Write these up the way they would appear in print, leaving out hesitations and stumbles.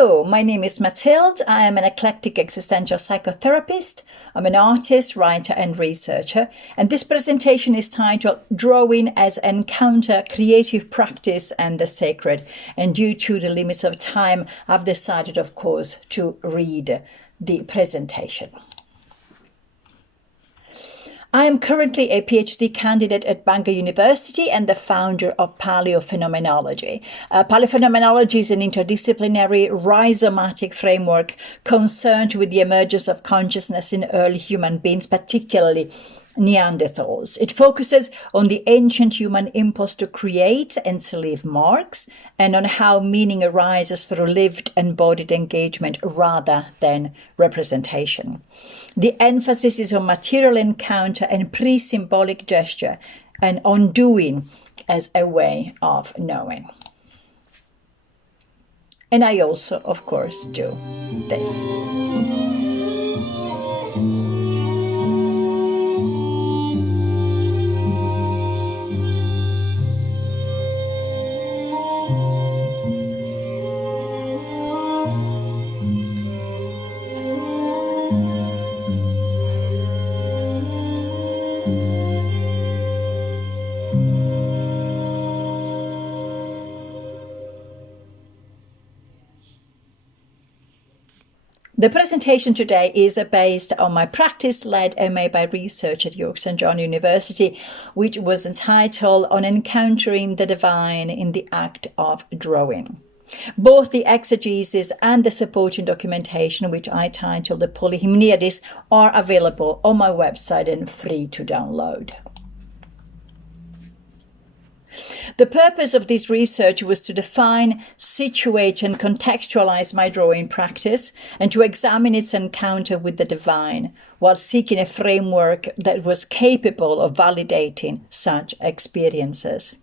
Hello, my name is Matilde. I am an eclectic existential psychotherapist. I'm an artist, writer and researcher. And this presentation is titled Drawing as Encounter, Creative Practice and the Sacred. And due to the limits of time, I've decided, of course, to read the presentation. I am currently a PhD candidate at Bangor University and the founder of Paleophenomenology. Paleophenomenology is an interdisciplinary rhizomatic framework concerned with the emergence of consciousness in early human beings, particularly Neanderthals. It focuses on the ancient human impulse to create and to leave marks, and on how meaning arises through lived embodied engagement rather than representation. The emphasis is on material encounter and pre-symbolic gesture, and on doing as a way of knowing. And I also, of course, do this. The presentation today is based on my practice-led MA by research at York St John University, which was entitled On Encountering the Divine in the Act of Drawing. Both the exegesis and the supporting documentation, which I titled the Polyhymniades, are available on my website and free to download. The purpose of this research was to define, situate and contextualize my drawing practice and to examine its encounter with the divine while seeking a framework that was capable of validating such experiences.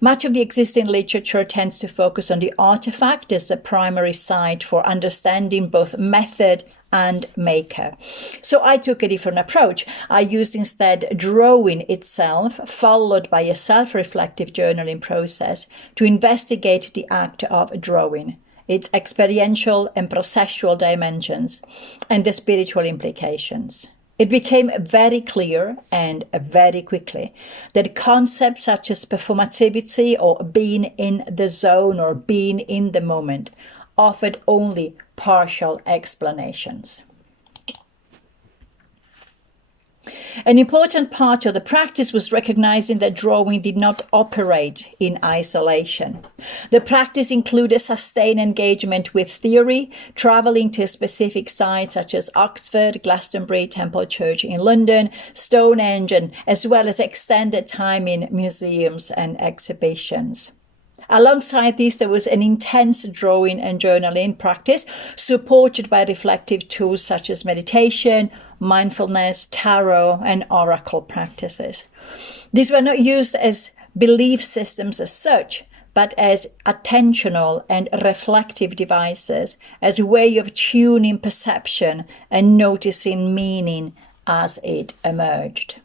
Much of the existing literature tends to focus on the artefact as the primary site for understanding both method and maker. So I took a different approach. I used instead drawing itself, followed by a self-reflective journaling process to investigate the act of drawing, its experiential and processual dimensions, and the spiritual implications. It became very clear and very quickly that concepts such as performativity or being in the zone or being in the moment offered only partial explanations. An important part of the practice was recognizing that drawing did not operate in isolation. The practice included sustained engagement with theory, traveling to specific sites such as Oxford, Glastonbury, Temple Church in London, Stonehenge, and as well as extended time in museums and exhibitions. Alongside this, there was an intense drawing and journaling practice supported by reflective tools such as meditation, mindfulness, tarot, and oracle practices. These were not used as belief systems as such, but as attentional and reflective devices, as a way of tuning perception and noticing meaning as it emerged.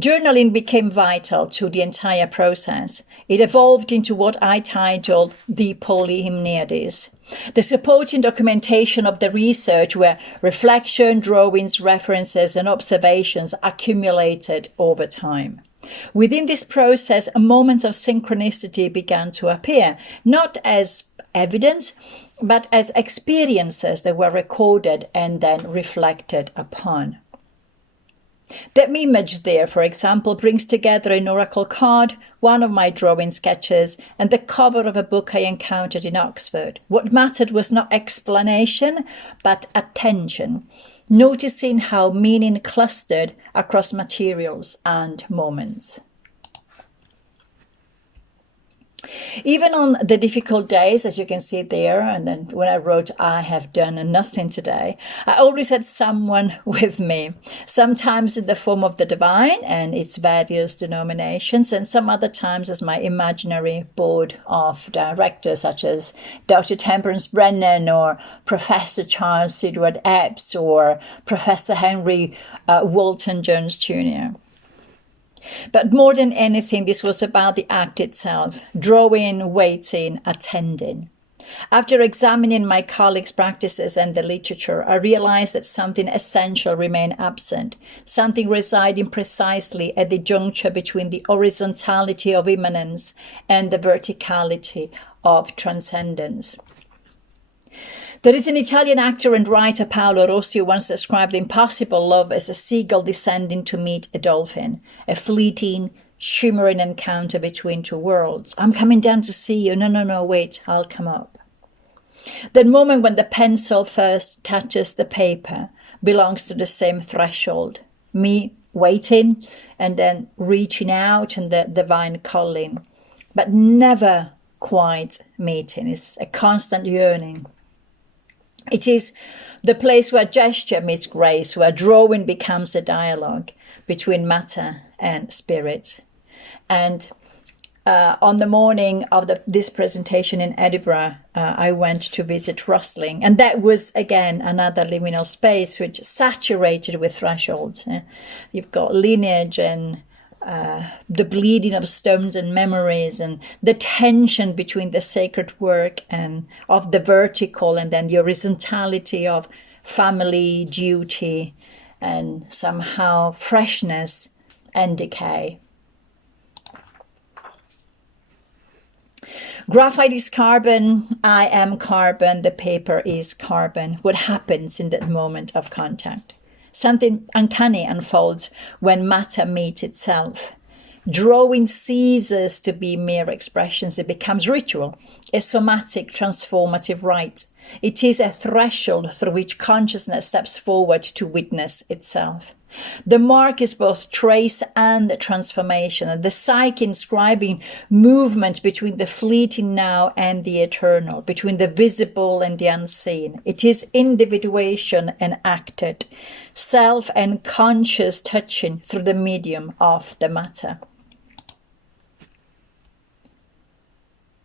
Journaling became vital to the entire process. It evolved into what I titled the Polyhymniades. The supporting documentation of the research were reflection, drawings, references, and observations accumulated over time. Within this process, moments of synchronicity began to appear, not as evidence, but as experiences that were recorded and then reflected upon. The image there, for example, brings together an oracle card, one of my drawing sketches, and the cover of a book I encountered in Oxford. What mattered was not explanation, but attention, noticing how meaning clustered across materials and moments. Even on the difficult days, as you can see there, and then when I wrote, I have done nothing today, I always had someone with me, sometimes in the form of the divine and its various denominations, and some other times as my imaginary board of directors, such as Dr. Temperance Brennan or Professor Charles Edward Epps or Professor Henry Walton Jones Jr. But more than anything, this was about the act itself, drawing, waiting, attending. After examining my colleagues' practices and the literature, I realized that something essential remained absent, something residing precisely at the juncture between the horizontality of immanence and the verticality of transcendence. There is an Italian actor and writer, Paolo Rossi, who once described impossible love as a seagull descending to meet a dolphin, a fleeting, shimmering encounter between two worlds. I'm coming down to see you. No, wait, I'll come up. That moment when the pencil first touches the paper belongs to the same threshold. Me waiting and then reaching out and the divine calling, but never quite meeting. It's a constant yearning. It is the place where gesture meets grace, where drawing becomes a dialogue between matter and spirit. And on the morning of this presentation in Edinburgh, I went to visit Rustling. And that was, again, another liminal space which saturated with thresholds. You've got lineage and the bleeding of stones and memories, and the tension between the sacred work and of the vertical, and then the horizontality of family, duty, and somehow freshness and decay. Graphite is carbon, I am carbon, the paper is carbon. What happens in that moment of contact? Something uncanny unfolds when matter meets itself. Drawing ceases to be mere expressions. It becomes ritual, a somatic, transformative rite. It is a threshold through which consciousness steps forward to witness itself. The mark is both trace and transformation, and the psyche inscribing movement between the fleeting now and the eternal, between the visible and the unseen. It is individuation and acted, self and conscious touching through the medium of the matter.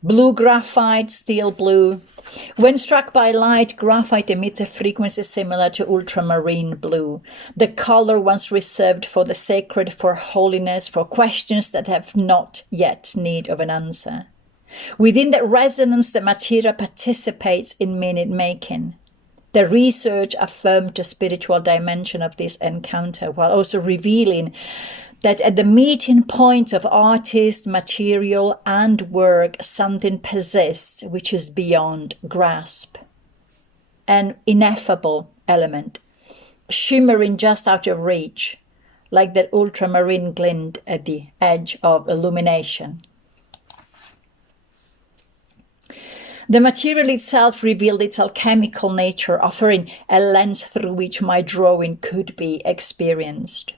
Blue graphite, steel blue. When struck by light, graphite emits a frequency similar to ultramarine blue, the color once reserved for the sacred, for holiness, for questions that have not yet need of an answer. Within that resonance, the material participates in meaning-making. The research affirmed the spiritual dimension of this encounter, while also revealing that at the meeting point of artist, material, and work, something persists which is beyond grasp. An ineffable element, shimmering just out of reach, like that ultramarine glint at the edge of illumination. The material itself revealed its alchemical nature, offering a lens through which my drawing could be experienced.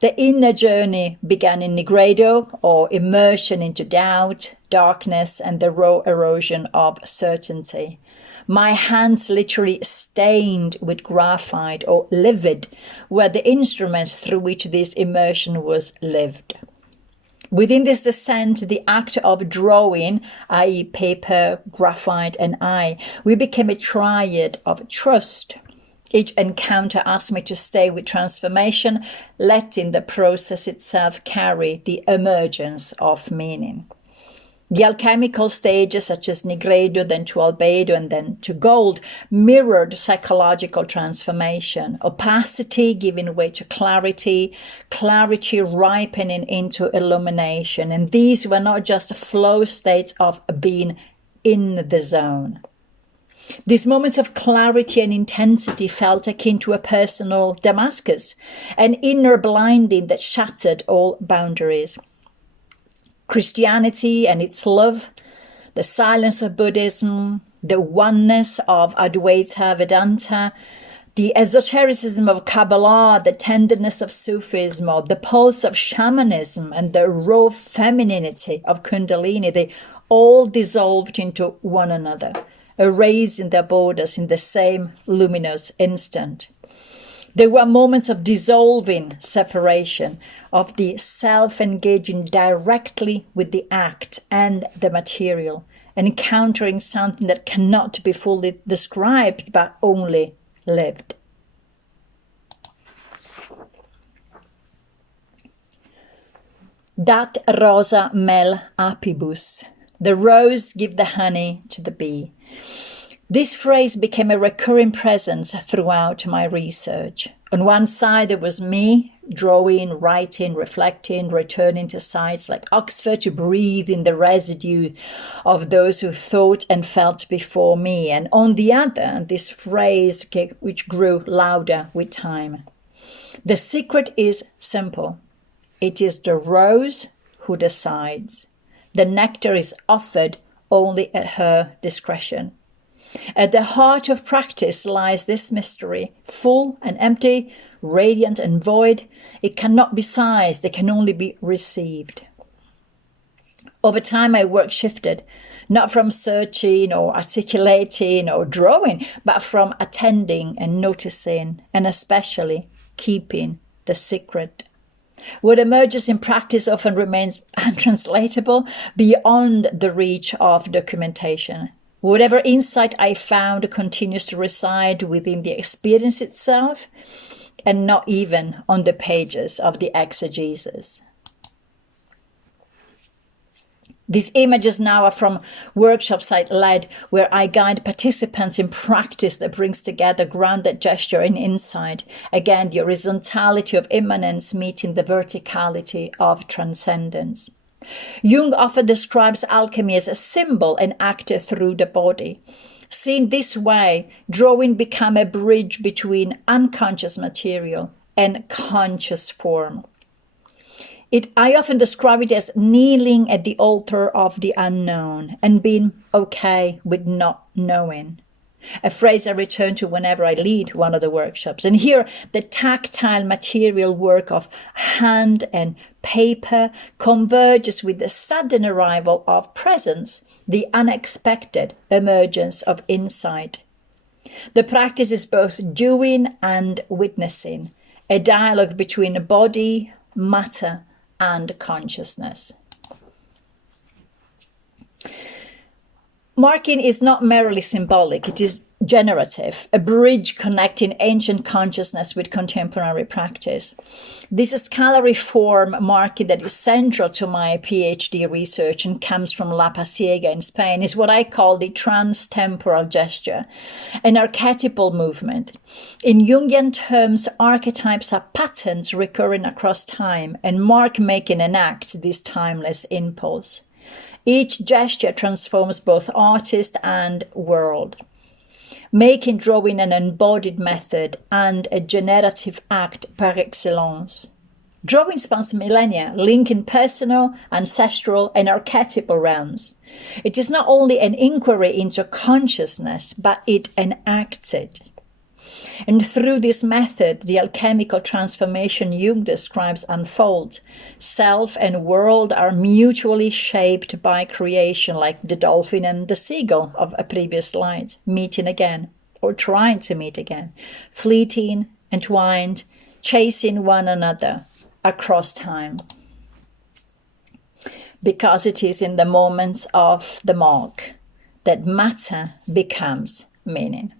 The inner journey began in nigredo, or immersion into doubt, darkness, and the raw erosion of certainty. My hands literally stained with graphite, or livid, were the instruments through which this immersion was lived. Within this descent, the act of drawing, i.e. paper, graphite, and I, we became a triad of trust. Each encounter asked me to stay with transformation, letting the process itself carry the emergence of meaning. The alchemical stages, such as nigredo, then to albedo, and then to gold, mirrored psychological transformation, opacity giving way to clarity, clarity ripening into illumination. And these were not just flow states of being in the zone. These moments of clarity and intensity felt akin to a personal Damascus, an inner blinding that shattered all boundaries. Christianity and its love, the silence of Buddhism, the oneness of Advaita Vedanta, the esotericism of Kabbalah, the tenderness of Sufism, or the pulse of shamanism, and the raw femininity of Kundalini, they all dissolved into one another, erasing their borders in the same luminous instant. There were moments of dissolving separation, of the self engaging directly with the act and the material, encountering something that cannot be fully described but only lived. Dat rosa mel apibus. The rose give the honey to the bee. This phrase became a recurring presence throughout my research. On one side, there was me drawing, writing, reflecting, returning to sites like Oxford to breathe in the residue of those who thought and felt before me. And on the other, this phrase which grew louder with time. The secret is simple. It is the rose who decides. The nectar is offered only at her discretion. At the heart of practice lies this mystery, full and empty, radiant and void. It cannot be sized, it can only be received. Over time, my work shifted, not from searching or articulating or drawing, but from attending and noticing, and especially keeping the secret. What emerges in practice often remains untranslatable, beyond the reach of documentation. Whatever insight I found continues to reside within the experience itself and not even on the pages of the exegesis. These images now are from workshops I led, where I guide participants in practice that brings together grounded gesture and insight. Again, the horizontality of immanence meeting the verticality of transcendence. Jung often describes alchemy as a symbol and actor through the body. Seen this way, drawing became a bridge between unconscious material and conscious form. I often describe it as kneeling at the altar of the unknown and being okay with not knowing. A phrase I return to whenever I lead one of the workshops. And here, the tactile material work of hand and paper converges with the sudden arrival of presence, the unexpected emergence of insight. The practice is both doing and witnessing, a dialogue between body, matter, and consciousness. Marking is not merely symbolic, it is generative, a bridge connecting ancient consciousness with contemporary practice. This scholarly form marking that is central to my PhD research and comes from La Pasiega in Spain is what I call the trans-temporal gesture, an archetypal movement. In Jungian terms, archetypes are patterns recurring across time, and mark-making enacts this timeless impulse. Each gesture transforms both artist and world, making drawing an embodied method and a generative act par excellence. Drawing spans millennia, linking personal, ancestral, and archetypal realms. It is not only an inquiry into consciousness, but it enacts it. And through this method, the alchemical transformation Jung describes unfolds. Self and world are mutually shaped by creation, like the dolphin and the seagull of a previous slide, meeting again, or trying to meet again, fleeting, entwined, chasing one another across time. Because it is in the moments of the mark that matter becomes meaning.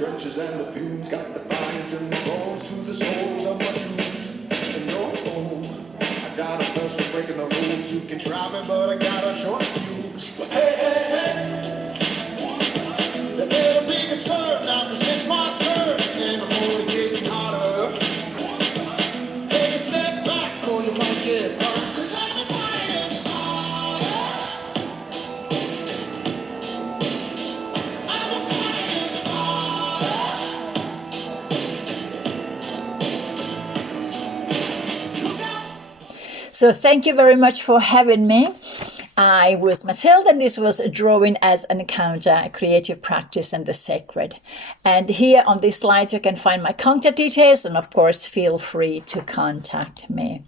Trenches and the fumes got the vines and the bones to the soles of my shoes. And I got a thirst for breaking the rules. You can try me, but I got a short fuse. Hey, hey, hey. The little big concern now, 'cause it's my turn, and I'm only getting hotter. Take a step back, or you might get burned. 'Cause I'm a fire starter. I'm a fire starter. So thank you very much for having me. I was Matilde, and this was Drawing as an Encounter, a creative practice and the sacred. And here on these slides you can find my contact details, and of course feel free to contact me.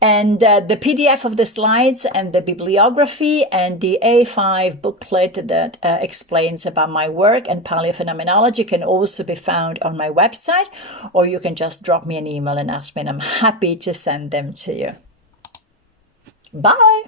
And the PDF of the slides and the bibliography and the A5 booklet that explains about my work and paleophenomenology can also be found on my website, or you can just drop me an email and ask me, and I'm happy to send them to you. Bye!